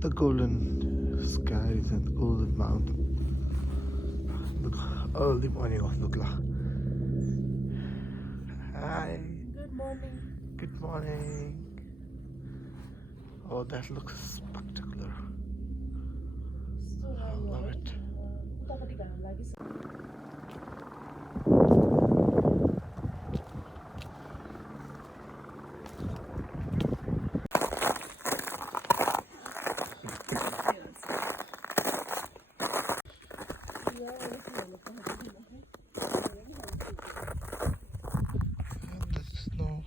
The golden skies and golden mountain. Look, early morning of Lukla. Hi. Good morning. Good morning. Oh, that looks spectacular. I love it. And the snow.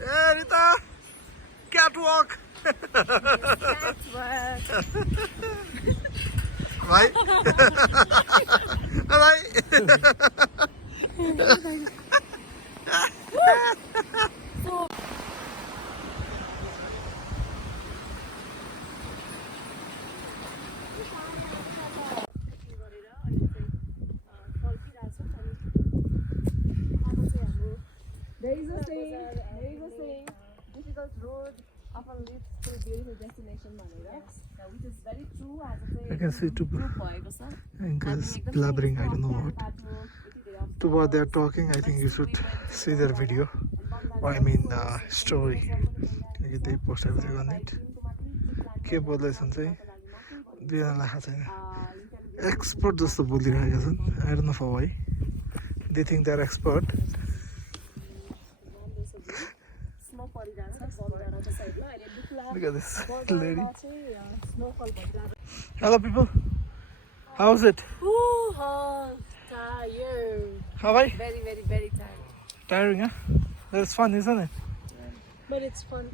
Yeah, Rita! Catwalk! Right? Right? There is a saying, difficult road often leads to beautiful destination भनेर, which is very true. I can see two भएको छ. uncles blabbering, I don't know what. To what they're talking, I think you should see their video. Or I mean, story. They post everything on it. के बोल्दैछन् चाहिँ दुईजनालाई थाहा छैन expert जस्तो बोलिरहेका छन् I don't know for why they think they are expert Look at this lady. Hello people. How's it? Tired. How are you? Very, very, very tired. Tiring, huh? That's fun, isn't it? But it's fun.